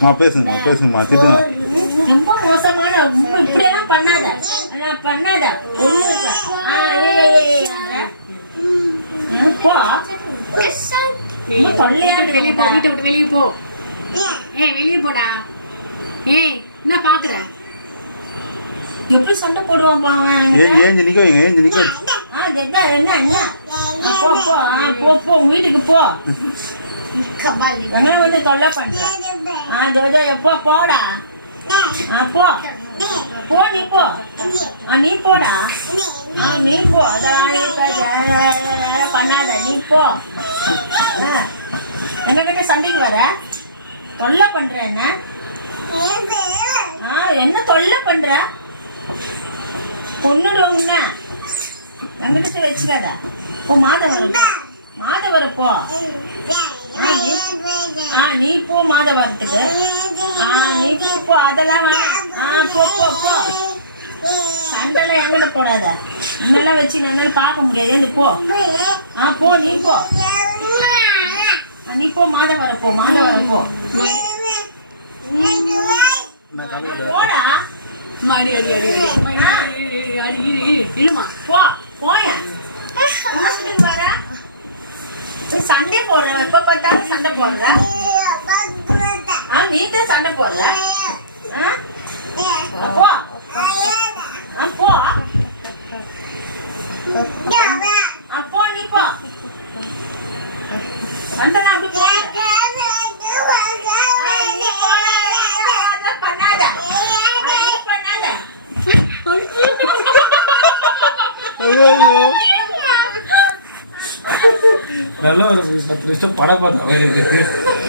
பேசுங்கம்மா திட்டுங்க. ரொம்ப மோசமான இப்படியெல்லாம் பண்ணாத, நான் பண்ணாத போ தொல்லையா வெளியே போ, வீட்டை விட்டு வெளியே போ. வெளியே போடா. என்ன பாக்குற? எப்படி சண்டை போடுவான் ஏஞ்சி நிக்க வைங்க, ஏஞ்சி நிக்க. போ வீட்டுக்கு போ. வந்து தொல்லை பண்ற எப்போ போடா. போ போ நீ போ. நீ போடா. நீ போ. பண்ணாத நீ போ. எங்ககிட்ட சண்டைக்கு வர தொல்லை பண்ற என்ன? என்ன தொல்லை பண்ற? பொண்ணுடுவாங்க எங்கிட்ட வச்சுக்காத. மாதவரப்போ நீ போ. மாதவரத்துக்கு நீ போ. அதெல்லாம் வேணாம். போ போ போ. சண்டைலாம் எங்கட போடாத. இன்னெல்லாம் வச்சு நல்லா பார்க்க முடியாது. போ.